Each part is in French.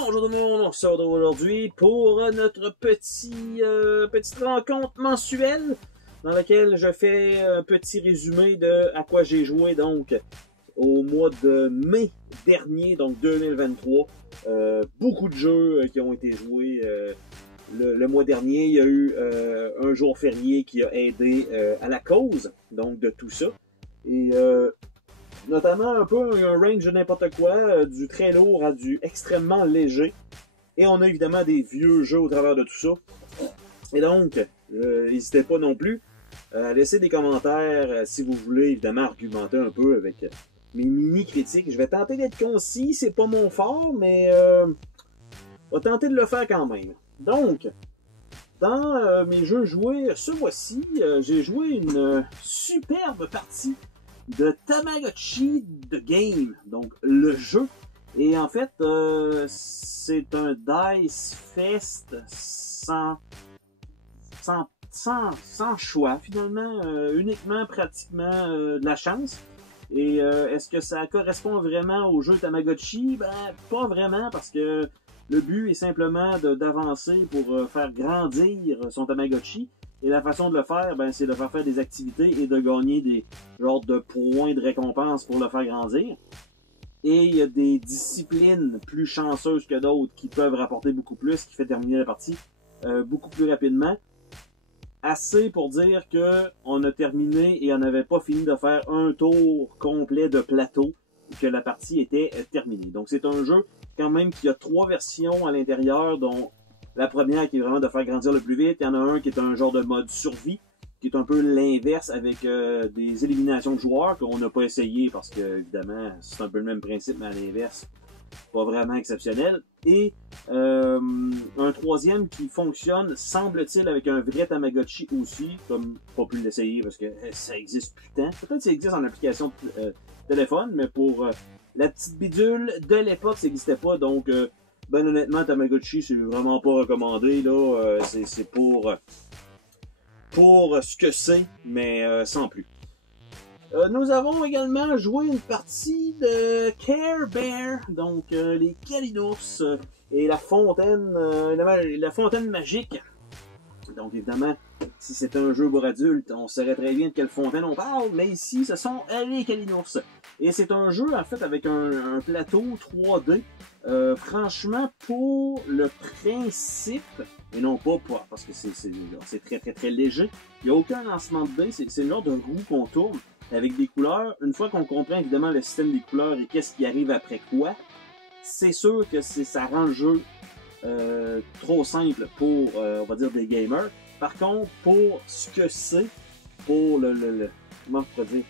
Bonjour tout le monde, on se retrouve aujourd'hui pour notre petite rencontre mensuelle dans laquelle je fais un petit résumé de à quoi j'ai joué donc au mois de mai dernier, donc 2023. Beaucoup de jeux qui ont été joués le mois dernier. Il y a eu un jour férié qui a aidé à la cause donc de tout ça. Et notamment un peu un range de n'importe quoi, du très lourd à du extrêmement léger. Et on a évidemment des vieux jeux au travers de tout ça. Et donc, n'hésitez pas non plus à laisser des commentaires si vous voulez évidemment argumenter un peu avec mes mini-critiques. Je vais tenter d'être concis, c'est pas mon fort, mais on va tenter de le faire quand même. Donc, dans mes jeux joués ce mois-ci, j'ai joué une superbe partie de Tamagotchi The Game, donc le jeu. Et en fait, c'est un Dice Fest sans choix, finalement, uniquement pratiquement de la chance. Et est-ce que ça correspond vraiment au jeu Tamagotchi? Ben, pas vraiment, parce que le but est simplement d'avancer pour faire grandir son Tamagotchi. Et la façon de le faire, ben, c'est de faire des activités et de gagner des genres de points de récompense pour le faire grandir. Et il y a des disciplines plus chanceuses que d'autres qui peuvent rapporter beaucoup plus, qui fait terminer la partie beaucoup plus rapidement. Assez pour dire qu'on a terminé et on n'avait pas fini de faire un tour complet de plateau, que la partie était terminée. Donc c'est un jeu quand même qui a 3 versions à l'intérieur, dont la première qui est vraiment de faire grandir le plus vite. Il y en a un qui est un genre de mode survie, qui est un peu l'inverse avec des éliminations de joueurs qu'on n'a pas essayé parce que, évidemment, c'est un peu le même principe, mais à l'inverse, pas vraiment exceptionnel. Et un troisième qui fonctionne, semble-t-il, avec un vrai Tamagotchi aussi, comme pas pu l'essayer parce que ça existe plus tant. Peut-être que ça existe en application téléphone, mais pour la petite bidule de l'époque, ça n'existait pas, donc ben honnêtement, Tamagotchi, c'est vraiment pas recommandé, là. C'est pour ce que c'est, mais sans plus. Nous avons également joué une partie de Care Bear, donc les Kalinours et la fontaine magique. Donc évidemment, si c'était un jeu pour adultes, on saurait très bien de quelle fontaine on parle, mais ici, ce sont les Kalinours. Et c'est un jeu, en fait, avec un plateau 3D. Franchement, pour le principe, et non pas pour, parce que c'est très très très léger, il n'y a aucun lancement de dés, c'est le genre de roue qu'on tourne avec des couleurs. Une fois qu'on comprend évidemment le système des couleurs et qu'est-ce qui arrive après quoi, c'est sûr que ça rend le jeu trop simple pour, on va dire, des gamers. Par contre, pour ce que c'est, pour comment je pourrais dire,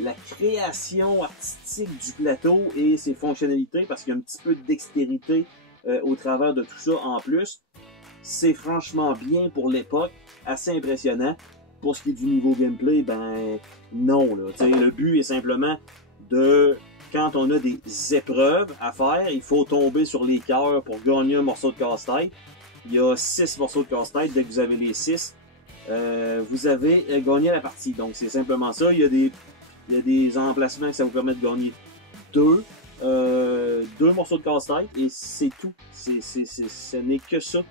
la création artistique du plateau et ses fonctionnalités, parce qu'il y a un petit peu de dextérité au travers de tout ça en plus, c'est franchement bien pour l'époque, assez impressionnant. Pour ce qui est du niveau gameplay, ben non, là. Le but est simplement de, quand on a des épreuves à faire, il faut tomber sur les cœurs pour gagner un morceau de casse-tête. Il y a 6 morceaux de casse-tête. Dès que vous avez les 6, vous avez gagné la partie. Donc c'est simplement ça. Il y a des emplacements que ça vous permet de gagner 2 morceaux de casse-tête et c'est tout. Ce n'est que ça.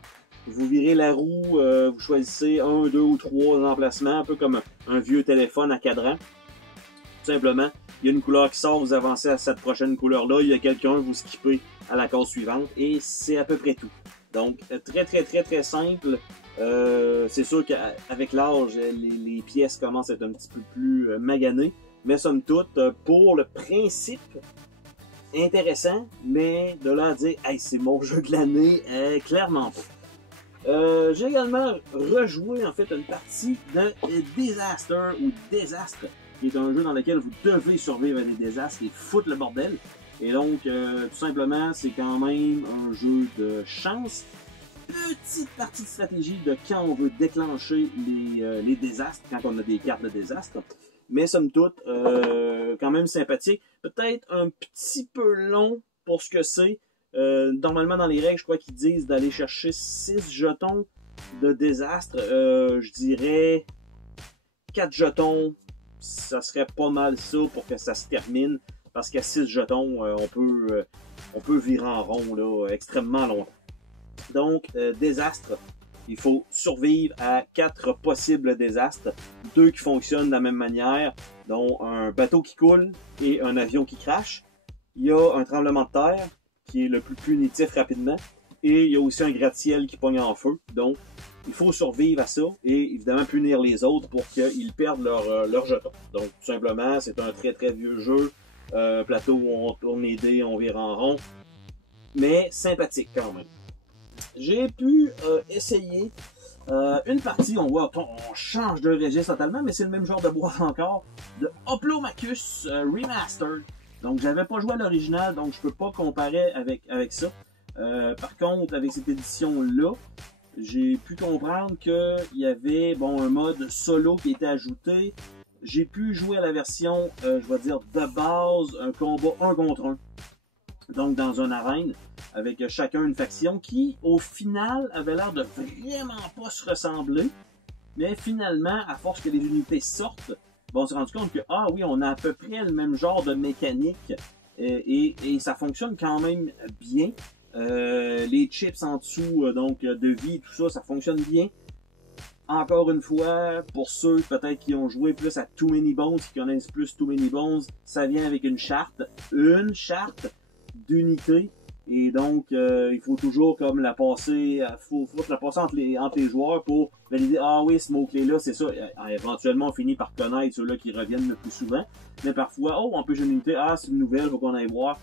Vous virez la roue, vous choisissez 1, 2 ou 3 emplacements, un peu comme un vieux téléphone à cadran. Tout simplement, il y a une couleur qui sort, vous avancez à cette prochaine couleur-là, il y a quelqu'un, vous skippez à la case suivante et c'est à peu près tout. Donc, très très très très simple. C'est sûr qu'avec l'âge, les pièces commencent à être un petit peu plus maganées, mais somme toute, pour le principe, intéressant, mais de là à dire hey, c'est mon jeu de l'année, clairement pas. J'ai également rejoué en fait une partie de Disaster ou Désastre, qui est un jeu dans lequel vous devez survivre à des désastres et foutre le bordel. Et donc, tout simplement, c'est quand même un jeu de chance. Petite partie de stratégie de quand on veut déclencher les désastres, quand on a des cartes de désastre. Mais somme toute, quand même sympathique. Peut-être un petit peu long pour ce que c'est. Normalement, dans les règles, je crois qu'ils disent d'aller chercher 6 jetons de désastre. Je dirais 4 jetons, ça serait pas mal ça pour que ça se termine. parce qu'à 6 jetons, on peut virer en rond là, extrêmement longtemps. Donc, désastre, il faut survivre à 4 possibles désastres, 2 qui fonctionnent de la même manière, dont un bateau qui coule et un avion qui crache. Il y a un tremblement de terre, qui est le plus punitif rapidement, et il y a aussi un gratte-ciel qui pogne en feu. Donc, il faut survivre à ça et évidemment punir les autres pour qu'ils perdent leur jetons. Donc, tout simplement, c'est un très très vieux jeu, plateau où on tourne les dés, on vire en rond, mais sympathique quand même. J'ai pu essayer une partie, on change de registre totalement, mais c'est le même genre de boîte encore, de Hoplomachus Remastered. Donc, j'avais pas joué à l'original, donc je peux pas comparer avec ça. Par contre, avec cette édition-là, j'ai pu comprendre qu'il y avait un mode solo qui était ajouté. J'ai pu jouer à la version, je vais dire, de base, un combat 1 contre 1. Donc, dans une arène, avec chacun une faction qui, au final, avait l'air de vraiment pas se ressembler. Mais finalement, à force que les unités sortent, on s'est rendu compte que, ah oui, on a à peu près le même genre de mécanique et ça fonctionne quand même bien. Les chips en dessous, donc de vie, tout ça, ça fonctionne bien. Encore une fois, pour ceux peut-être qui ont joué plus à Too Many Bones, qui connaissent plus Too Many Bones, ça vient avec une charte d'unité. Et donc, il faut toujours comme la passer, faut la passer entre les joueurs pour valider, ah oui, ce mot-clé-là, c'est ça. Éventuellement, on finit par connaître ceux-là qui reviennent le plus souvent. Mais parfois, oh, on peut jouer une unité, ah, c'est une nouvelle, faut qu'on aille voir.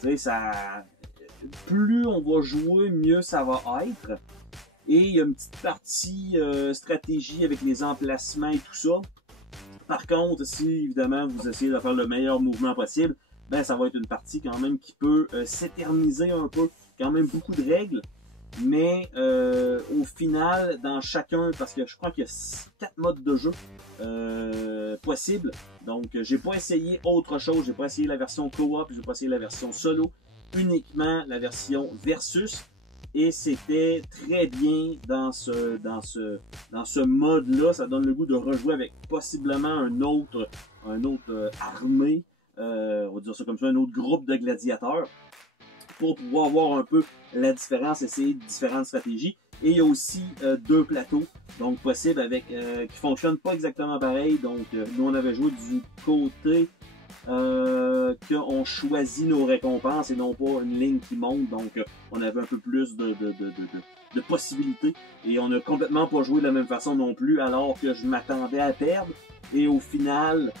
Tu sais, ça... Plus on va jouer, mieux ça va être. Et il y a une petite partie stratégie avec les emplacements et tout ça. Par contre, si évidemment vous essayez de faire le meilleur mouvement possible, ben ça va être une partie quand même qui peut s'éterniser un peu. Quand même beaucoup de règles. Mais au final, dans chacun, parce que je crois qu'il y a 4 modes de jeu possibles. Donc j'ai pas essayé autre chose. J'ai pas essayé la version co-op, j'ai pas essayé la version solo. Uniquement la version versus. Et c'était très bien dans ce mode-là. Ça donne le goût de rejouer avec possiblement un autre armée, on va dire ça comme ça, un autre groupe de gladiateurs, pour pouvoir voir un peu la différence, essayer différentes stratégies. Et il y a aussi 2 plateaux, donc possible avec qui fonctionnent pas exactement pareil. Donc nous on avait joué du côté qu'on choisit nos récompenses et non pas une ligne qui monte, donc on avait un peu plus de possibilités et on n'a complètement pas joué de la même façon non plus, alors que je m'attendais à perdre et au final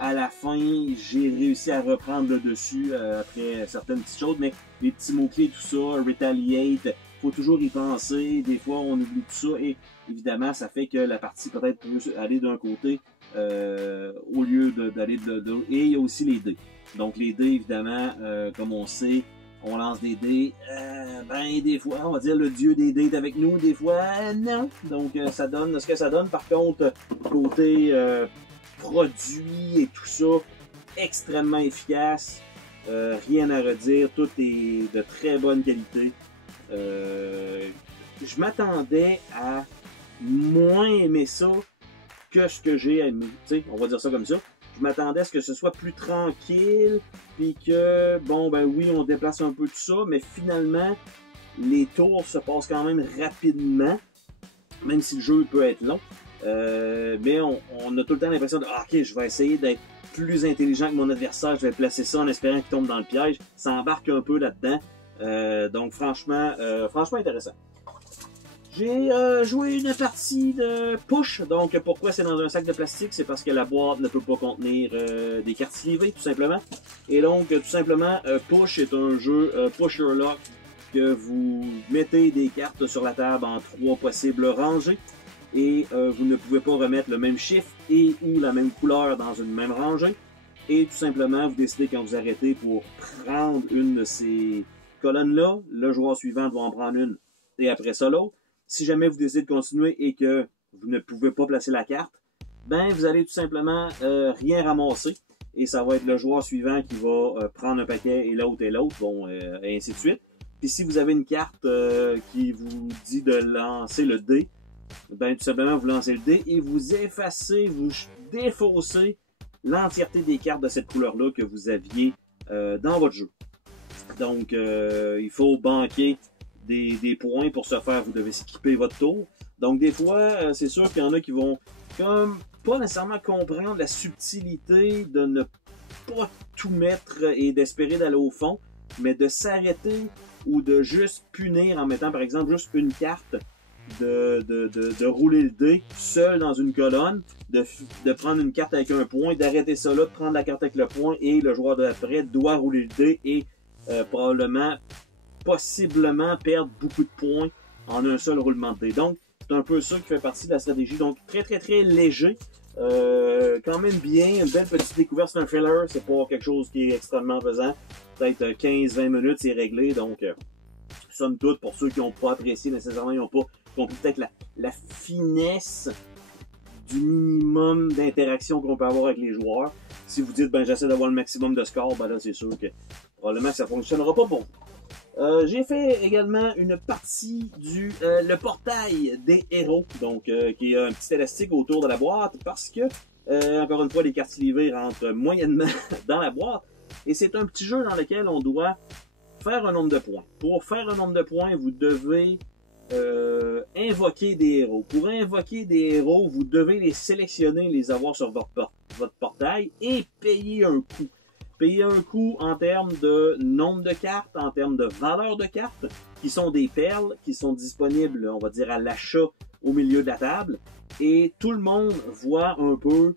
à la fin j'ai réussi à reprendre le dessus après certaines petites choses, mais les petits mots-clés, tout ça, retaliate, faut toujours y penser, des fois on oublie tout ça et évidemment ça fait que la partie peut-être peut aller d'un côté au lieu d'aller de... Et il y a aussi les dés. Donc les dés, évidemment, comme on sait, on lance des dés. Des fois, on va dire le dieu des dés est avec nous, des fois, non. Donc ça donne ce que ça donne. Par contre, côté produit et tout ça, extrêmement efficace. Rien à redire. Tout est de très bonne qualité. Je m'attendais à moins aimer ça que ce que j'ai aimé, tu sais, on va dire ça comme ça. Je m'attendais à ce que ce soit plus tranquille, puis que, oui, on déplace un peu tout ça, mais finalement, les tours se passent quand même rapidement, même si le jeu peut être long. Mais on a tout le temps l'impression de, ok, je vais essayer d'être plus intelligent que mon adversaire, je vais placer ça en espérant qu'il tombe dans le piège. Ça embarque un peu là-dedans. Donc, franchement intéressant. J'ai joué une partie de Push. Donc, pourquoi c'est dans un sac de plastique? C'est parce que la boîte ne peut pas contenir des cartes slivées, tout simplement. Et donc, tout simplement, Push est un jeu Push Your Luck que vous mettez des cartes sur la table en 3 possibles rangées. Et vous ne pouvez pas remettre le même chiffre et ou la même couleur dans une même rangée. Et tout simplement, vous décidez quand vous arrêtez pour prendre une de ces colonnes-là. Le joueur suivant doit en prendre une et après ça l'autre. Si jamais vous décidez de continuer et que vous ne pouvez pas placer la carte, vous allez tout simplement rien ramasser. Et ça va être le joueur suivant qui va prendre un paquet et l'autre, et ainsi de suite. Puis si vous avez une carte qui vous dit de lancer le dé, tout simplement vous lancez le dé et vous effacez, vous défaussez l'entièreté des cartes de cette couleur-là que vous aviez dans votre jeu. Donc, il faut banquer des points pour ce faire. Vous devez skipper votre tour. Donc, des fois, c'est sûr qu'il y en a qui vont comme pas nécessairement comprendre la subtilité de ne pas tout mettre et d'espérer d'aller au fond, mais de s'arrêter ou de juste punir en mettant, par exemple, juste une carte, de rouler le dé seul dans une colonne, de prendre une carte avec un point, d'arrêter ça là, de prendre la carte avec le point, et le joueur d'après doit rouler le dé et probablement, possiblement perdre beaucoup de points en un seul roulement de dé. Donc, c'est un peu ça qui fait partie de la stratégie. Donc, très, très, très léger. Quand même bien, une belle petite découverte. C'est un filler, c'est pas quelque chose qui est extrêmement pesant. Peut-être 15-20 minutes, c'est réglé. Donc, somme toute, pour ceux qui n'ont pas apprécié nécessairement, ils n'ont pas compris peut-être la finesse du minimum d'interaction qu'on peut avoir avec les joueurs. Si vous dites, ben j'essaie d'avoir le maximum de score, ben là, c'est sûr que probablement ça ne fonctionnera pas pour vous. J'ai fait également une partie du le portail des héros, donc qui est un petit élastique autour de la boîte, parce que, encore une fois, les cartes livrées rentrent moyennement dans la boîte, et c'est un petit jeu dans lequel on doit faire un nombre de points. Pour faire un nombre de points, vous devez invoquer des héros. Pour invoquer des héros, vous devez les sélectionner, les avoir sur votre portail et payer un coût. Payer un coût en termes de nombre de cartes, en termes de valeur de cartes, qui sont des perles, qui sont disponibles, on va dire, à l'achat au milieu de la table. Et tout le monde voit un peu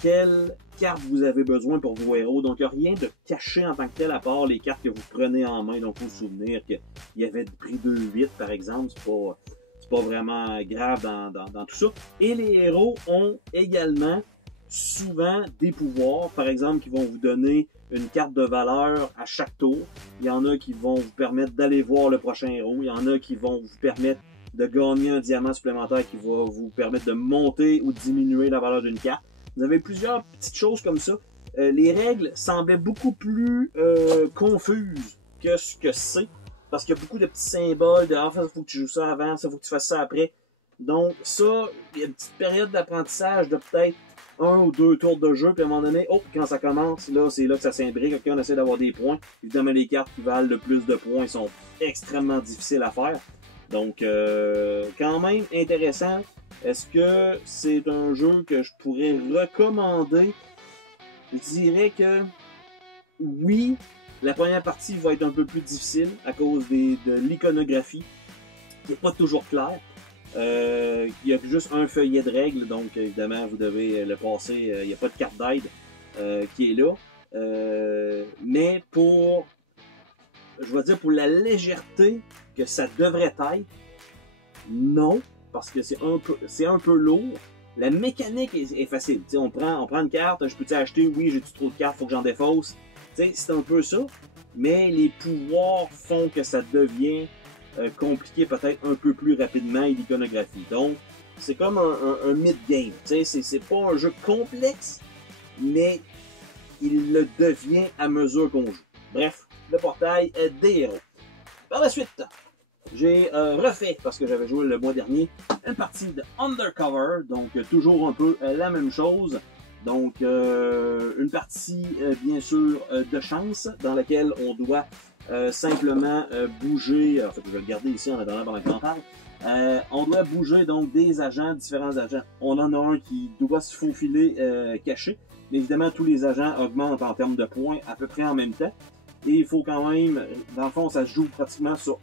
quelles cartes vous avez besoin pour vos héros. Donc, il n'y a rien de caché en tant que tel, à part les cartes que vous prenez en main. Donc, il faut se souvenir qu'il y avait le prix 2-8, par exemple. C'est pas vraiment grave dans tout ça. Et les héros ont également souvent des pouvoirs, par exemple, qui vont vous donner une carte de valeur à chaque tour. Il y en a qui vont vous permettre d'aller voir le prochain héros. Il y en a qui vont vous permettre de gagner un diamant supplémentaire qui va vous permettre de monter ou diminuer la valeur d'une carte. Vous avez plusieurs petites choses comme ça. Les règles semblaient beaucoup plus confuses que ce que c'est, parce qu'il y a beaucoup de petits symboles de « Ah, il faut que tu joues ça avant, ça faut que tu fasses ça après ». Donc ça, il y a une petite période d'apprentissage de peut-être 1 ou 2 tours de jeu, puis à un moment donné, oh, quand ça commence, là, c'est là que ça s'imbrique. OK, on essaie d'avoir des points. Évidemment, les cartes qui valent le plus de points sont extrêmement difficiles à faire. Donc, quand même intéressant. Est-ce que c'est un jeu que je pourrais recommander? Je dirais que oui, la première partie va être un peu plus difficile à cause de l'iconographie, qui n'est pas toujours claire. Il y a juste un feuillet de règles, donc évidemment vous devez le passer. Il n'y a pas de carte d'aide qui est là. Mais pour, je vais dire, pour la légèreté que ça devrait être, non, parce que c'est un peu lourd. La mécanique est facile. T'sais, on prend une carte, je peux-tu acheter? Oui, j'ai-tu trop de cartes, faut que j'en défausse. C'est un peu ça. Mais les pouvoirs font que ça devient compliqué peut-être un peu plus rapidement, et l'iconographie. Donc, c'est comme un mid-game. C'est pas un jeu complexe, mais il le devient à mesure qu'on joue. Bref, le portail des héros. Par la suite, j'ai refait, parce que j'avais joué le mois dernier, une partie de Undercover, donc toujours un peu la même chose. Donc, une partie, bien sûr, de chance, dans laquelle on doit simplement bouger, en fait, je vais le garder ici en attendant pendant que j'en parle. On doit bouger donc des agents, différents agents. On en a un qui doit se faufiler caché, mais évidemment, tous les agents augmentent en termes de points à peu près en même temps. Et il faut quand même, dans le fond, ça se joue pratiquement sur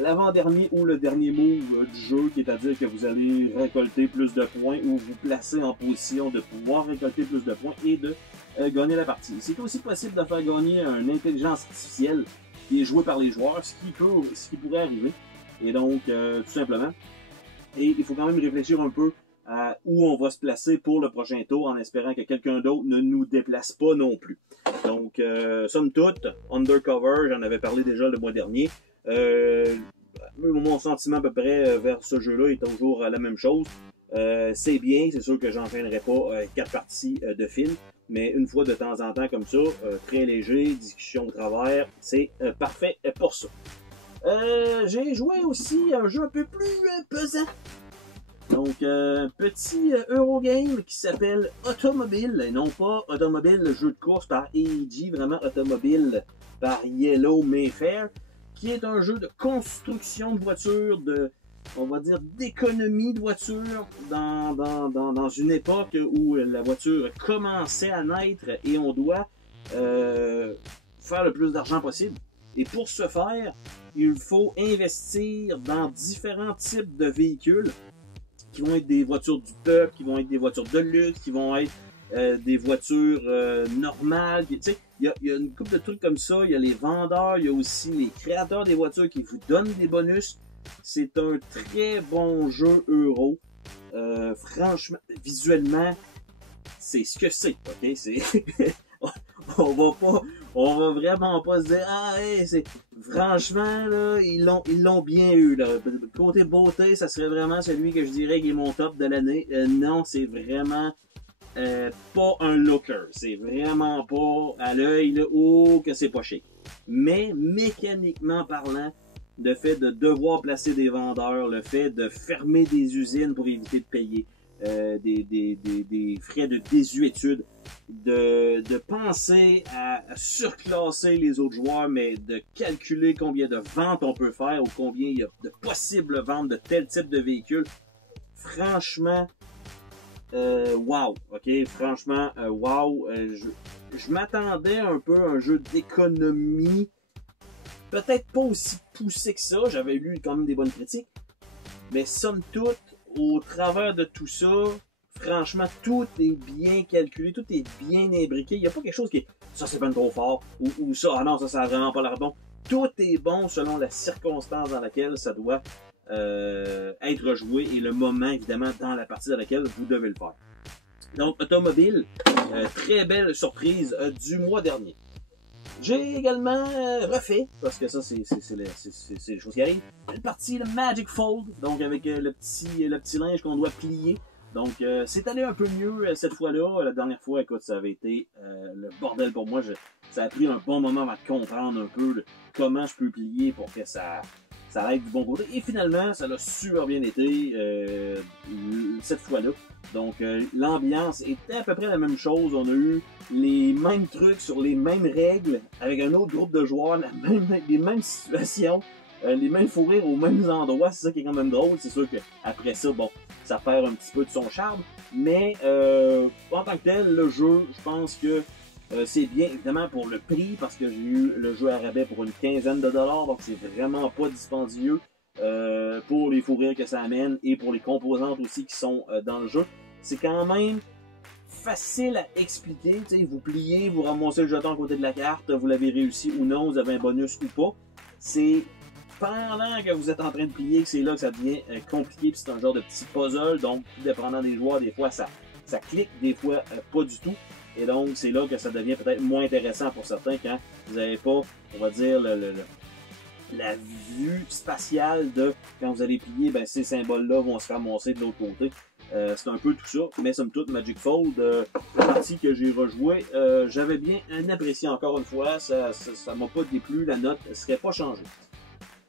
l'avant-dernier ou le dernier move du jeu, qui est à dire que vous allez récolter plus de points ou vous placer en position de pouvoir récolter plus de points et de gagner la partie. C'est aussi possible de faire gagner une intelligence artificielle qui est jouée par les joueurs, ce qui pourrait arriver. Et donc, tout simplement. Et il faut quand même réfléchir un peu à où on va se placer pour le prochain tour, en espérant que quelqu'un d'autre ne nous déplace pas non plus. Donc, somme toute, Undercover, j'en avais parlé déjà le mois dernier. Mon sentiment à peu près vers ce jeu-là est toujours la même chose. C'est bien, c'est sûr que j'enchaînerai pas 4 parties de film, mais une fois de temps en temps comme ça, très léger, discussion au travers, c'est parfait pour ça. J'ai joué aussi un jeu un peu plus pesant. Donc, petit Eurogame qui s'appelle Automobile, et non pas Automobile, le jeu de course par AEG, vraiment Automobile par Yellow Mayfair, qui est un jeu de construction de voitures, on va dire d'économie de voitures dans une époque où la voiture commençait à naître et on doit faire le plus d'argent possible. Et pour ce faire, il faut investir dans différents types de véhicules qui vont être des voitures du peuple, qui vont être des voitures de luxe, qui vont être des voitures normales. Tu sais, il y a une couple de trucs comme ça. Il y a les vendeurs, il y a aussi les créateurs des voitures qui vous donnent des bonus. C'est un très bon jeu euro. Franchement, visuellement, c'est ce que c'est. Ok, c'est on va vraiment pas se dire ah hey, c'est franchement là ils l'ont bien eu là. Côté beauté, ça serait vraiment celui que je dirais qui est mon top de l'année. Non, c'est vraiment pas un looker. C'est vraiment pas à l'œil là, oh que c'est pas chic. Mais mécaniquement parlant, le fait de devoir placer des vendeurs, le fait de fermer des usines pour éviter de payer des frais de désuétude, de penser à surclasser les autres joueurs, mais de calculer combien de ventes on peut faire ou combien il y a de possibles ventes de tel type de véhicule. Franchement, wow, ok, franchement, wow. Je m'attendais un peu à un jeu d'économie, peut-être pas aussi poussé que ça, j'avais lu quand même des bonnes critiques, mais somme toute, au travers de tout ça, franchement, tout est bien calculé, tout est bien imbriqué. Il n'y a pas quelque chose qui est ça c'est pas trop fort ou ça, ah non, ça a vraiment pas l'air bon. Tout est bon selon la circonstance dans laquelle ça doit être joué et le moment, évidemment, dans la partie dans laquelle vous devez le faire. Donc, Automobile, très belle surprise du mois dernier. J'ai également refait, parce que ça, c'est les choses qui arrivent, une partie de Magic Fold, donc avec le petit linge qu'on doit plier. Donc, c'est allé un peu mieux cette fois-là. La dernière fois, écoute, ça avait été le bordel pour moi. Ça a pris un bon moment avant de comprendre un peu comment je peux plier pour que ça aille du bon côté. Et finalement, ça a super bien été cette fois-là. Donc, l'ambiance était à peu près la même chose. On a eu les mêmes trucs sur les mêmes règles avec un autre groupe de joueurs, les mêmes situations, les mêmes fous rires aux mêmes endroits. C'est ça qui est quand même drôle. C'est sûr qu'après ça, bon, ça perd un petit peu de son charme. Mais en tant que tel, le jeu, je pense que c'est bien, évidemment, pour le prix, parce que j'ai eu le jeu à rabais pour une quinzaine de dollars. Donc, c'est vraiment pas dispendieux pour les fous rires que ça amène et pour les composantes aussi qui sont dans le jeu. C'est quand même facile à expliquer. T'sais, vous pliez, vous ramassez le jeton à côté de la carte, vous l'avez réussi ou non, vous avez un bonus ou pas. C'est pendant que vous êtes en train de plier que c'est là que ça devient compliqué. C'est un genre de petit puzzle. Donc, dépendant des joueurs, des fois ça clique, des fois pas du tout. Et donc, c'est là que ça devient peut-être moins intéressant pour certains quand vous n'avez pas, on va dire, la vue spatiale de quand vous allez plier, ben, ces symboles-là vont se ramasser de l'autre côté. C'est un peu tout ça, mais somme toute, Magic Fold, la partie que j'ai rejouée, j'avais bien apprécié encore une fois, ça m'a pas déplu, la note ne serait pas changée.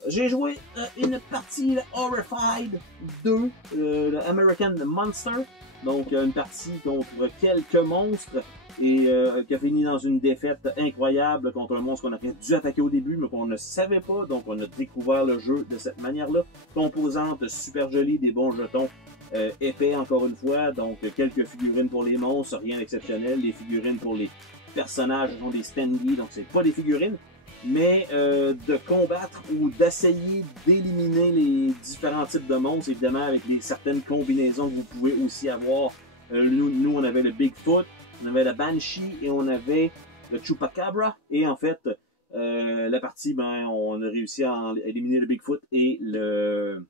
J'ai joué une partie de Horrified 2, le American Monster, donc une partie contre quelques monstres, et qui a fini dans une défaite incroyable contre un monstre qu'on aurait dû attaquer au début, mais qu'on ne savait pas, donc on a découvert le jeu de cette manière-là. Composante super jolie, des bons jetons, épais encore une fois, donc quelques figurines pour les monstres, rien d'exceptionnel. Les figurines pour les personnages sont des standees, donc c'est pas des figurines, mais de combattre ou d'essayer d'éliminer les différents types de monstres, évidemment avec certaines combinaisons que vous pouvez aussi avoir. Nous on avait le Bigfoot, on avait la Banshee et on avait le Chupacabra, et en fait la partie, ben, on a réussi à éliminer le Bigfoot et le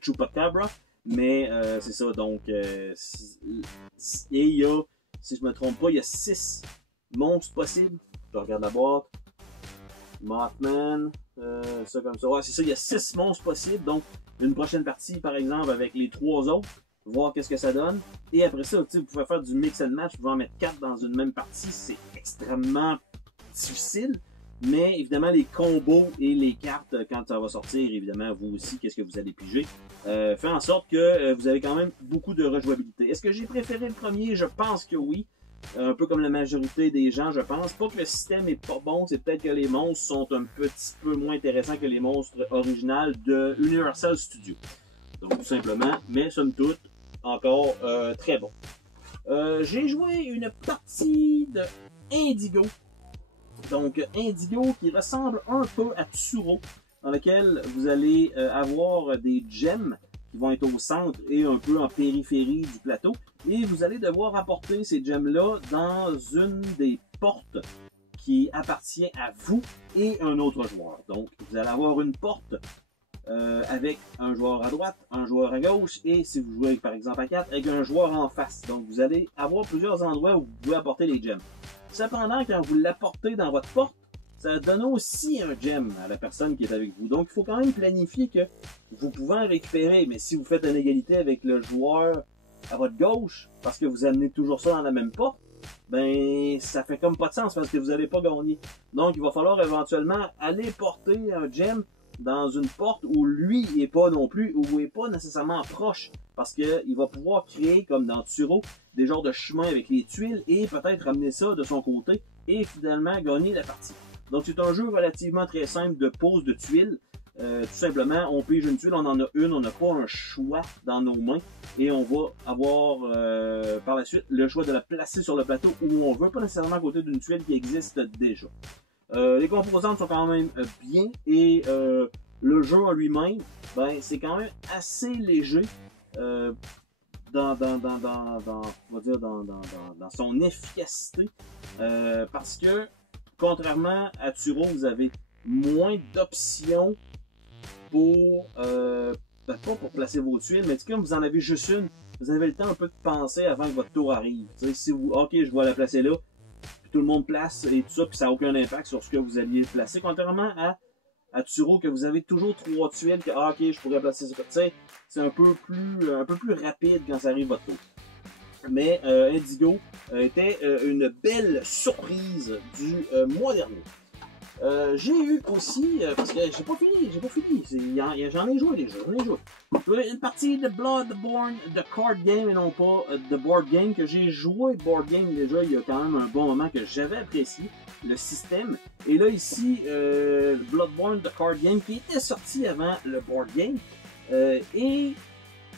Chupacabra. Mais c'est ça, donc et il y a, si je me trompe pas, il y a 6 monstres possibles. Je regarde la boîte. Mothman, ça comme ça. Ouais, c'est ça, il y a 6 monstres possibles. Donc, une prochaine partie, par exemple, avec les 3 autres, voir qu'est-ce que ça donne. Et après ça, vous pouvez faire du mix and match, vous pouvez en mettre 4 dans une même partie. C'est extrêmement difficile. Mais évidemment, les combos et les cartes, quand ça va sortir, évidemment, vous aussi, qu'est-ce que vous allez piger, fait en sorte que vous avez quand même beaucoup de rejouabilité. Est-ce que j'ai préféré le premier? Je pense que oui. Un peu comme la majorité des gens, je pense. Pas que le système est pas bon, c'est peut-être que les monstres sont un petit peu moins intéressants que les monstres originaux de Universal Studios. Donc tout simplement, mais somme toute, encore très bon. J'ai joué une partie de Indigo. Donc Indigo qui ressemble un peu à Tsuro, dans lequel vous allez avoir des gemmes qui vont être au centre et un peu en périphérie du plateau. Et vous allez devoir apporter ces gemmes-là dans une des portes qui appartient à vous et un autre joueur. Donc, vous allez avoir une porte avec un joueur à droite, un joueur à gauche, et si vous jouez par exemple à 4, avec un joueur en face. Donc, vous allez avoir plusieurs endroits où vous pouvez apporter les gemmes. Cependant, quand vous l'apportez dans votre porte, ça donne aussi un gem à la personne qui est avec vous. Donc, il faut quand même planifier que vous pouvez en récupérer, mais si vous faites une égalité avec le joueur à votre gauche, parce que vous amenez toujours ça dans la même porte, ben, ça fait comme pas de sens parce que vous n'allez pas gagner. Donc, il va falloir éventuellement aller porter un gem dans une porte où lui n'est pas non plus, ou n'est pas nécessairement proche, parce qu'il va pouvoir créer, comme dans Tsuro, des genres de chemins avec les tuiles et peut-être ramener ça de son côté et finalement gagner la partie. Donc, c'est un jeu relativement très simple de pose de tuiles. Tout simplement, on pige une tuile, on en a une, on n'a pas un choix dans nos mains et on va avoir par la suite le choix de la placer sur le plateau où on veut, pas nécessairement à côté d'une tuile qui existe déjà. Les composantes sont quand même bien et le jeu en lui-même, ben, c'est quand même assez léger on va dire dans son efficacité parce que contrairement à Tsuro, vous avez moins d'options pour, pas pour placer vos tuiles, mais comme vous en avez juste une, vous avez le temps un peu de penser avant que votre tour arrive. T'sais, si vous, ok, je vais la placer là, puis tout le monde place et tout ça, puis ça n'a aucun impact sur ce que vous alliez placer, contrairement à Tsuro, que vous avez toujours 3 tuiles, que ok, je pourrais placer ça. C'est un peu plus rapide quand ça arrive votre tour. Mais Indigo était une belle surprise du mois dernier. J'ai eu aussi, parce que j'ai pas fini, j'en ai joué déjà, une partie de Bloodborne de card game et non pas de board game, que j'ai joué board game déjà il y a quand même un bon moment, que j'avais apprécié le système. Et là ici, Bloodborne de card game qui était sorti avant le board game, et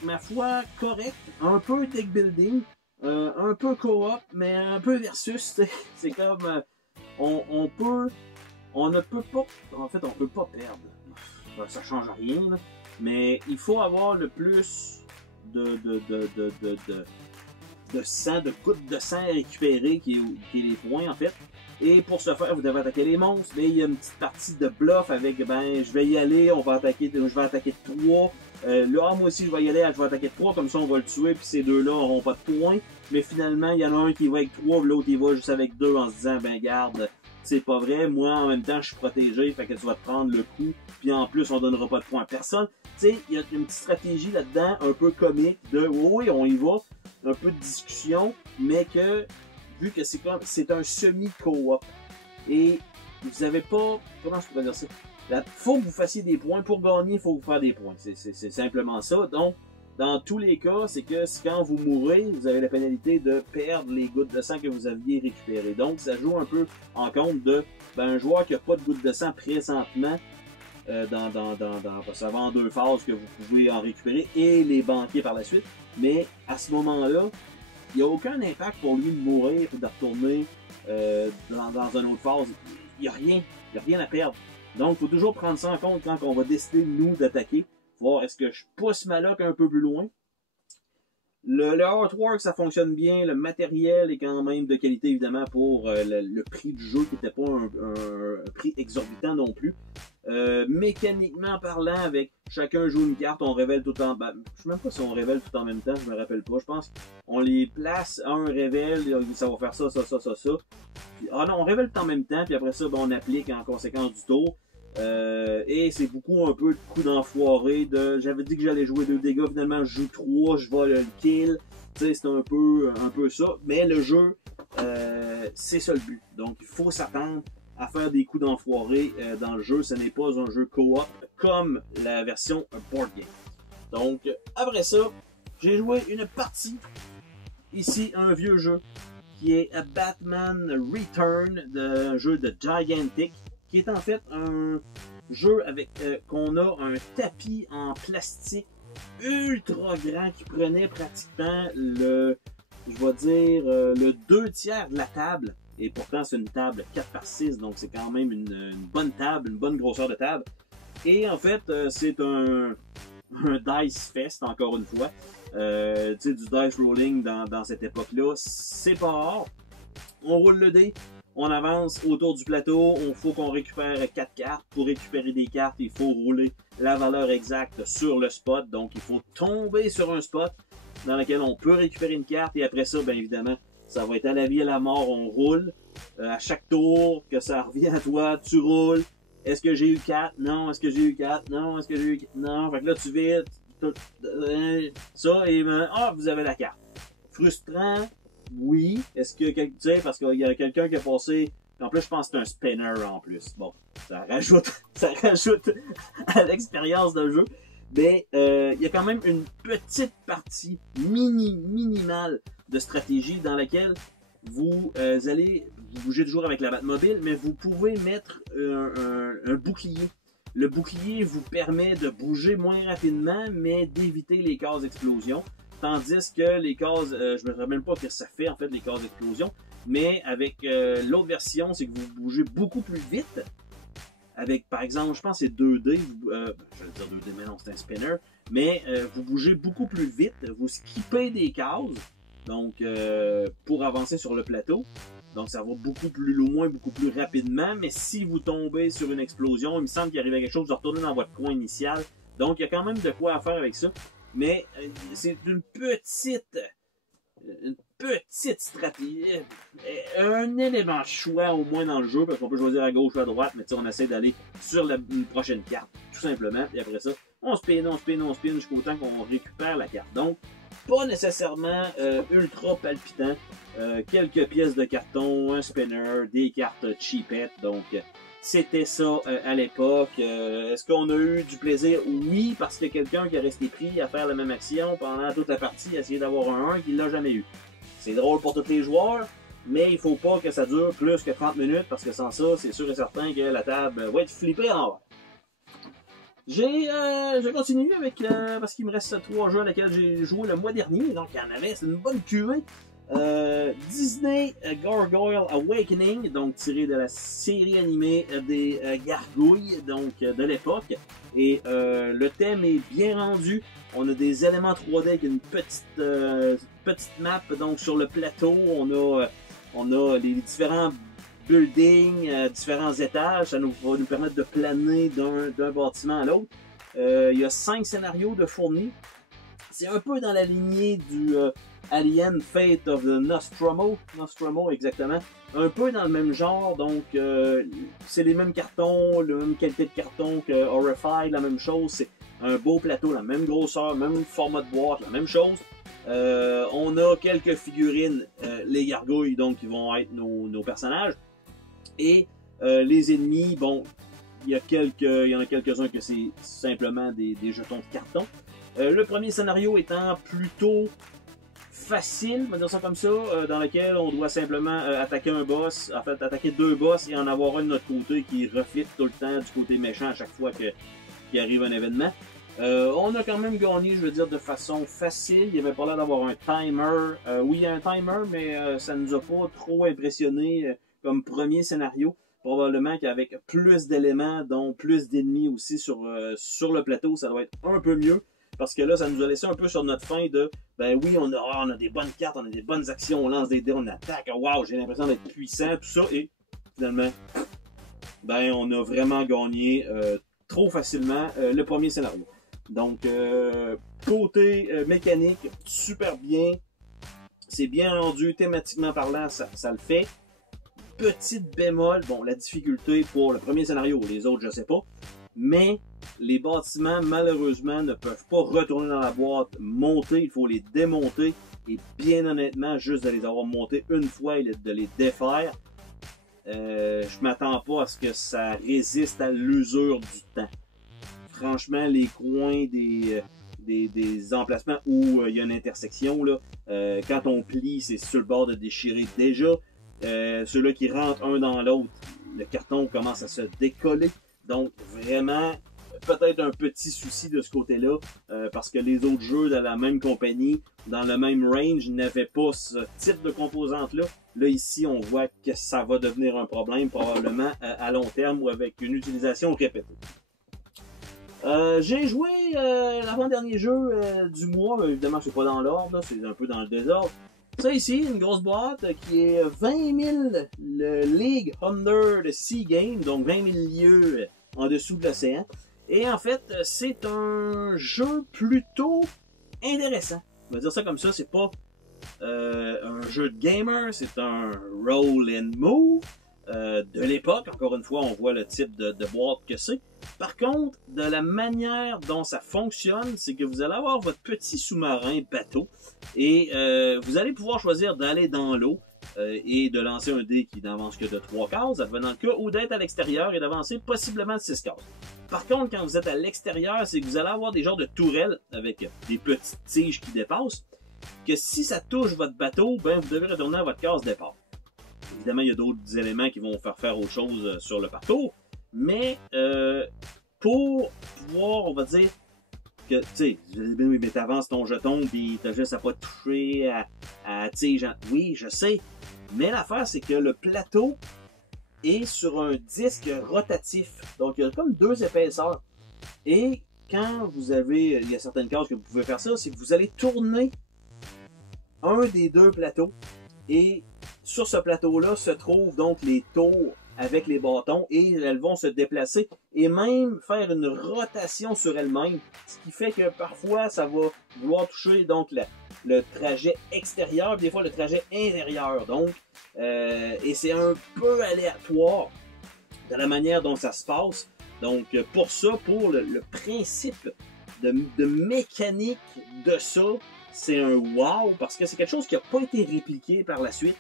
ma foi correct, un peu deck building, un peu co-op, mais un peu versus, c'est comme, on ne peut pas, en fait, on peut pas perdre. Ça change rien, là. Mais il faut avoir le plus de sang, de gouttes de sang récupérées, qui est les points, en fait. Et pour ce faire, vous devez attaquer les monstres, mais il y a une petite partie de bluff avec, ben, je vais y aller, je vais attaquer 3. Là, moi aussi, je vais y aller, je vais attaquer 3, comme ça, on va le tuer, puis ces deux-là n'auront pas de points. Mais finalement, il y en a un qui va avec 3, l'autre, il va juste avec 2 en se disant, ben, garde, c'est pas vrai, moi en même temps je suis protégé, fait que tu vas te prendre le coup, puis en plus on donnera pas de points à personne. Tu sais, il y a une petite stratégie là-dedans, un peu comique, de oui, on y va, un peu de discussion, mais que, vu que c'est un semi-co-op, et vous avez pas, comment je pourrais dire ça, faut que vous fassiez des points, pour gagner, il faut vous faire des points, c'est simplement ça. Donc, dans tous les cas, c'est que quand vous mourrez, vous avez la pénalité de perdre les gouttes de sang que vous aviez récupérées. Donc, ça joue un peu en compte de un joueur qui n'a pas de gouttes de sang présentement, ça va en 2 phases que vous pouvez en récupérer et les banquer par la suite. Mais à ce moment-là, il n'y a aucun impact pour lui de mourir et de retourner dans une autre phase. Il n'y a rien à perdre. Donc, il faut toujours prendre ça en compte quand on va décider, nous, d'attaquer. Voir est-ce que je pousse ma lock un peu plus loin. Le artwork, ça fonctionne bien. Le matériel est quand même de qualité, évidemment, pour le prix du jeu, qui n'était pas un prix exorbitant non plus. Mécaniquement parlant, avec chacun joue une carte, on révèle tout en... Ben, je sais même pas si on révèle tout en même temps, je me rappelle pas. Je pense qu'on les place, un révèle, ça va faire ça. Puis, non, on révèle tout en même temps, puis après ça, ben, on applique en conséquence du tour. Et c'est beaucoup un peu de coup d'enfoiré de j'avais dit que j'allais jouer 2 dégâts, finalement je joue 3, je vais le kill. Tu sais, c'est un peu ça. Mais le jeu, c'est ça le but. Donc il faut s'attendre à faire des coups d'enfoiré dans le jeu. Ce n'est pas un jeu co-op comme la version board game. Donc, après ça, j'ai joué une partie. Ici, un vieux jeu qui est Batman Return, un jeu de Gigantic, qui est en fait un jeu avec qu'on a un tapis en plastique ultra grand qui prenait pratiquement le 2/3 de la table. Et pourtant, c'est une table 4x6, donc c'est quand même une bonne table, une bonne grosseur de table. Et en fait, c'est un dice fest, encore une fois. Tu sais, du dice rolling dans cette époque-là. C'est pas rare. On roule le dé, on avance autour du plateau, il faut qu'on récupère 4 cartes. Pour récupérer des cartes, il faut rouler la valeur exacte sur le spot. Donc, il faut tomber sur un spot dans lequel on peut récupérer une carte. Et après ça, bien évidemment, ça va être à la vie et à la mort, on roule. À chaque tour que ça revient à toi, tu roules. Est-ce que j'ai eu 4? Non. Est-ce que j'ai eu 4? Non. Est-ce que j'ai eu 4? Non. Fait que là, tu vides ça et vous avez la carte. Frustrant, oui. Est-ce que, tu sais, parce qu'il y a quelqu'un qui a passé... En plus, je pense que c'est un spinner en plus. Bon, ça rajoute à l'expérience de jeu. Mais il y a quand même une petite partie minimale de stratégie dans laquelle vous allez bouger toujours avec la Batmobile, mais vous pouvez mettre un bouclier. Le bouclier vous permet de bouger moins rapidement, mais d'éviter les cases d'explosion. Tandis que les cases, je me rappelle même pas que ça fait en fait les cases d'explosion, mais avec l'autre version, c'est que vous bougez beaucoup plus vite. Avec, par exemple, je pense que c'est 2D, je vais dire 2D, mais non, c'est un spinner, mais vous bougez beaucoup plus vite, vous skippez des cases, donc pour avancer sur le plateau, donc ça va beaucoup plus loin, beaucoup plus rapidement, mais si vous tombez sur une explosion, il me semble qu'il arrive quelque chose, vous retournez dans votre coin initial, donc il y a quand même de quoi à faire avec ça, mais c'est une petite stratégie, un élément de choix au moins dans le jeu, parce qu'on peut choisir à gauche ou à droite, mais on essaie d'aller sur une prochaine carte, tout simplement, et après ça, on spin jusqu'au temps qu'on récupère la carte. Donc, pas nécessairement ultra palpitant, quelques pièces de carton, un spinner, des cartes cheapettes, donc c'était ça à l'époque. Est-ce qu'on a eu du plaisir? Oui, parce qu'il y a quelqu'un qui est resté pris à faire la même action pendant toute la partie, à essayer d'avoir un 1 qu'il l'a jamais eu. C'est drôle pour tous les joueurs, mais il faut pas que ça dure plus que 30 minutes, parce que sans ça, c'est sûr et certain que la table va être flippée en bas. J'ai continué avec, parce qu'il me reste 3 jeux à lesquels j'ai joué le mois dernier, donc il y en avait, c'est une bonne cuvée. Disney Gargoyle Awakening, donc tiré de la série animée des Gargouilles, donc de l'époque. Et le thème est bien rendu. On a des éléments 3D avec une petite map donc sur le plateau. On a les différents buildings, différents étages. Ça va nous permettre de planer d'un bâtiment à l'autre. Il y a 5 scénarios de fournis. C'est un peu dans la lignée du Alien Fate of the Nostromo, exactement. Un peu dans le même genre, donc c'est les mêmes cartons, la même qualité de carton que Horrified, la même chose. C'est un beau plateau, la même grosseur, même format de boîte, la même chose. On a quelques figurines, les gargouilles, donc qui vont être nos personnages. Et les ennemis, bon, il y en a quelques-uns que c'est simplement des jetons de carton. Le premier scénario étant plutôt facile, on va dire ça comme ça, dans lequel on doit simplement attaquer un boss, en fait attaquer 2 boss et en avoir un de notre côté qui reflète tout le temps du côté méchant à chaque fois qu'il arrive un événement. On a quand même gagné, je veux dire, de façon facile. Il n'y avait pas l'air d'avoir un timer. Oui, il y a un timer, mais ça ne nous a pas trop impressionné comme premier scénario. Probablement qu'avec plus d'éléments, dont plus d'ennemis aussi sur le plateau, ça doit être un peu mieux. Parce que là, ça nous a laissé un peu sur notre fin de ben oui, on a des bonnes cartes, on a des bonnes actions, on lance des dés, on attaque, waouh, j'ai l'impression d'être puissant, tout ça, et finalement, ben on a vraiment gagné trop facilement le premier scénario. Donc, côté mécanique, super bien, c'est bien rendu, thématiquement parlant, ça le fait. Petite bémol, bon, la difficulté pour le premier scénario, les autres, je sais pas. Mais les bâtiments, malheureusement, ne peuvent pas retourner dans la boîte, monter, il faut les démonter. Et bien honnêtement, juste de les avoir montés une fois et de les défaire, je m'attends pas à ce que ça résiste à l'usure du temps. Franchement, les coins des emplacements où il y a une intersection, là, quand on plie, c'est sur le bord de déchirer déjà. Ceux-là qui rentrent un dans l'autre, le carton commence à se décoller. Donc, vraiment, peut-être un petit souci de ce côté-là, parce que les autres jeux de la même compagnie, dans le même range, n'avaient pas ce type de composante-là. Là, ici, on voit que ça va devenir un problème, probablement à long terme ou avec une utilisation répétée. J'ai joué l'avant-dernier jeu du mois, évidemment, c'est pas dans l'ordre, c'est un peu dans le désordre. Ça ici, une grosse boîte qui est 20 000 le League Under the Sea Game, donc 20 000 lieues en dessous de l'océan. Et en fait, c'est un jeu plutôt intéressant. On va dire ça comme ça, c'est pas un jeu de gamer, c'est un roll and move de l'époque. Encore une fois, on voit le type de boîte que c'est. Par contre, de la manière dont ça fonctionne, c'est que vous allez avoir votre petit sous-marin bateau et vous allez pouvoir choisir d'aller dans l'eau et de lancer un dé qui n'avance que de 3 cases, advenant le cas, ou d'être à l'extérieur et d'avancer possiblement de 6 cases. Par contre, quand vous êtes à l'extérieur, c'est que vous allez avoir des genres de tourelles avec des petites tiges qui dépassent, que si ça touche votre bateau, ben vous devez retourner à votre case départ. Évidemment, il y a d'autres éléments qui vont faire autre chose sur le parcours, mais pour pouvoir, on va dire, que, tu sais, mais t'avances ton jeton, puis t'as juste à pas toucher à tige. Oui, je sais, mais l'affaire, c'est que le plateau est sur un disque rotatif. Donc, il y a comme 2 épaisseurs. Et quand vous avez, il y a certaines cases que vous pouvez faire ça, c'est que vous allez tourner un des 2 plateaux. Et sur ce plateau-là se trouvent donc les tours avec les bâtons et elles vont se déplacer et même faire une rotation sur elles-mêmes, ce qui fait que parfois ça va vouloir toucher donc le trajet extérieur, des fois le trajet intérieur. Donc, et c'est un peu aléatoire de la manière dont ça se passe. Donc, pour ça, pour le principe de mécanique de ça, c'est un wow parce que c'est quelque chose qui n'a pas été répliqué par la suite.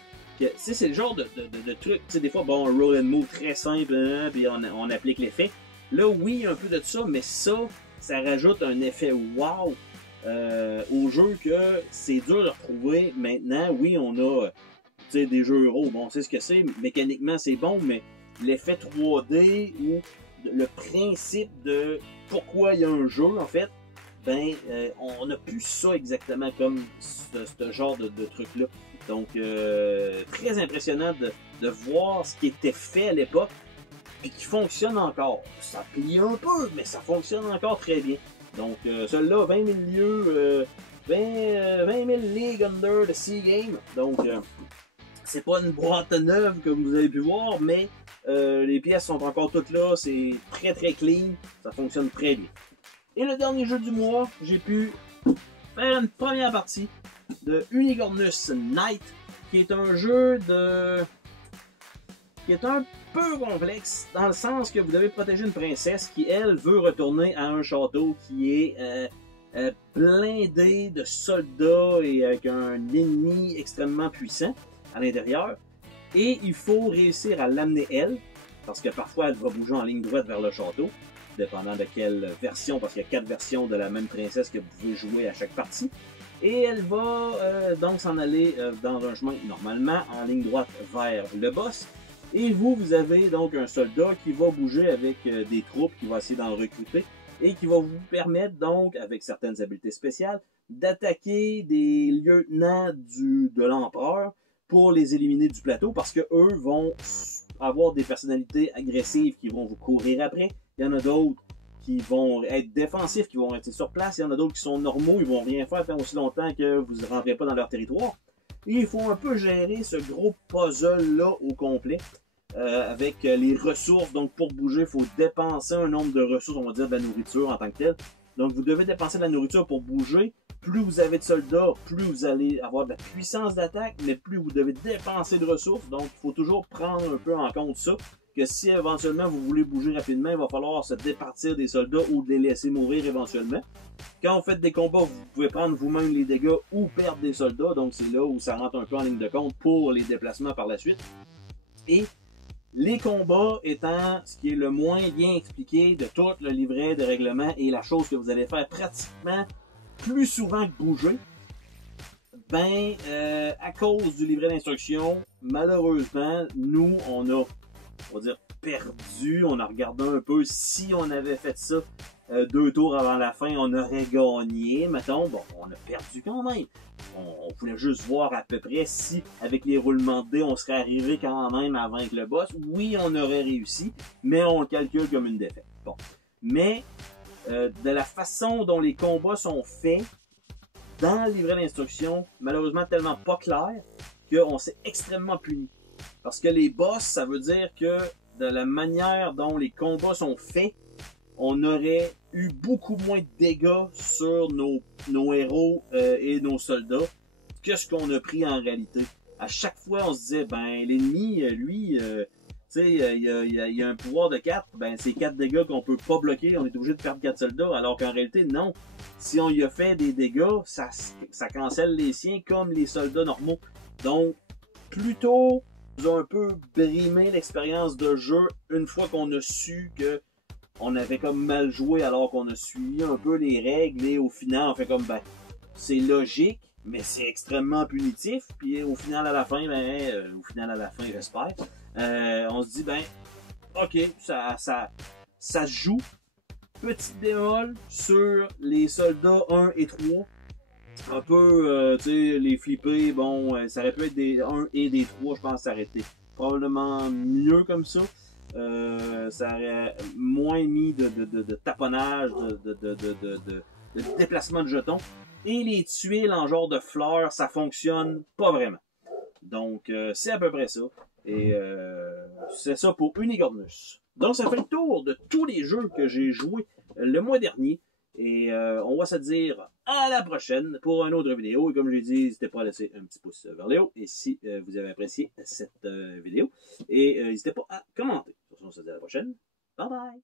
C'est le genre de truc, des fois, bon, un roll and move très simple, hein, puis on applique l'effet. Là, oui, un peu de ça, mais ça rajoute un effet wow au jeu que c'est dur de retrouver maintenant. Oui, on a des jeux Euro, bon, on sait ce que c'est, mécaniquement c'est bon, mais l'effet 3D ou le principe de pourquoi il y a un jeu, en fait, ben, on n'a plus ça exactement comme ce genre de truc-là. Donc, très impressionnant de voir ce qui était fait à l'époque et qui fonctionne encore. Ça plie un peu, mais ça fonctionne encore très bien. Donc, celui-là, 20 000 lieues, 20 000 League Under the Sea Game. Donc, c'est pas une boîte neuve comme vous avez pu voir, mais les pièces sont encore toutes là. C'est très très clean. Ça fonctionne très bien. Et le dernier jeu du mois, j'ai pu faire une première partie de Unicornus Night, qui est un jeu qui est un peu complexe, dans le sens que vous devez protéger une princesse qui, elle, veut retourner à un château qui est blindé de soldats et avec un ennemi extrêmement puissant à l'intérieur. Et il faut réussir à l'amener, elle, parce que parfois elle va bouger en ligne droite vers le château, dépendant de quelle version, parce qu'il y a 4 versions de la même princesse que vous pouvez jouer à chaque partie. Et elle va donc s'en aller dans un chemin normalement en ligne droite vers le boss. Et vous avez donc un soldat qui va bouger avec des troupes, qui va essayer d'en recruter et qui va vous permettre donc, avec certaines habiletés spéciales, d'attaquer des lieutenants de l'empereur pour les éliminer du plateau, parce que eux vont avoir des personnalités agressives qui vont vous courir après. Il y en a d'autres qui vont être défensifs, qui vont rester sur place. Il y en a d'autres qui sont normaux, ils vont rien faire tant aussi longtemps que vous ne rentrez pas dans leur territoire. Et il faut un peu gérer ce gros puzzle-là au complet, avec les ressources. Donc pour bouger, il faut dépenser un nombre de ressources, on va dire de la nourriture en tant que telle. Donc vous devez dépenser de la nourriture pour bouger. Plus vous avez de soldats, plus vous allez avoir de la puissance d'attaque, mais plus vous devez dépenser de ressources. Donc il faut toujours prendre un peu en compte ça, que si éventuellement vous voulez bouger rapidement, il va falloir se départir des soldats ou de les laisser mourir éventuellement. Quand vous faites des combats, vous pouvez prendre vous-même les dégâts ou perdre des soldats, donc c'est là où ça rentre un peu en ligne de compte pour les déplacements par la suite. Et Les combats étant ce qui est le moins bien expliqué de tout le livret de règlement et la chose que vous allez faire pratiquement plus souvent que bouger, ben, à cause du livret d'instruction, malheureusement, nous, on va dire, perdu. On a regardé un peu si on avait fait ça 2 tours avant la fin, on aurait gagné, mettons. Bon, on a perdu quand même. On voulait juste voir à peu près si, avec les roulements de dés, on serait arrivé quand même à vaincre le boss. Oui, on aurait réussi, mais on le calcule comme une défaite. Bon. Mais, de la façon dont les combats sont faits, dans le livret d'instruction, malheureusement tellement pas clair, qu'on s'est extrêmement puni. Parce que les boss, ça veut dire que de la manière dont les combats sont faits, on aurait eu beaucoup moins de dégâts sur nos héros et nos soldats que ce qu'on a pris en réalité. À chaque fois, on se disait, ben, l'ennemi, lui, tu sais, il a un pouvoir de 4, ben, c'est 4 dégâts qu'on peut pas bloquer, on est obligé de perdre 4 soldats, alors qu'en réalité, non. Si on y a fait des dégâts, ça cancelle les siens comme les soldats normaux. Donc, plutôt, nous a un peu brimé l'expérience de jeu une fois qu'on a su que on avait comme mal joué alors qu'on a suivi un peu les règles et au final on fait comme ben c'est logique mais c'est extrêmement punitif puis au final à la fin j'espère on se dit ben ok ça se joue. Petit bémol sur les soldats 1 et 3 un peu tu sais les flipper bon ça aurait pu être des 1 et des 3 je pense s'arrêter probablement mieux comme ça. Ça aurait moins mis de taponnage, de déplacement de jetons. Et les tuiles en genre de fleurs, ça fonctionne pas vraiment. Donc, c'est à peu près ça. Et c'est ça pour Unicornus. Donc, ça fait le tour de tous les jeux que j'ai joués le mois dernier. Et on va se dire à la prochaine pour une autre vidéo. Et comme j'ai dit, n'hésitez pas à laisser un petit pouce vers le haut. Et si vous avez apprécié cette vidéo. Et n'hésitez pas à commenter. On se dit à la prochaine. Bye bye!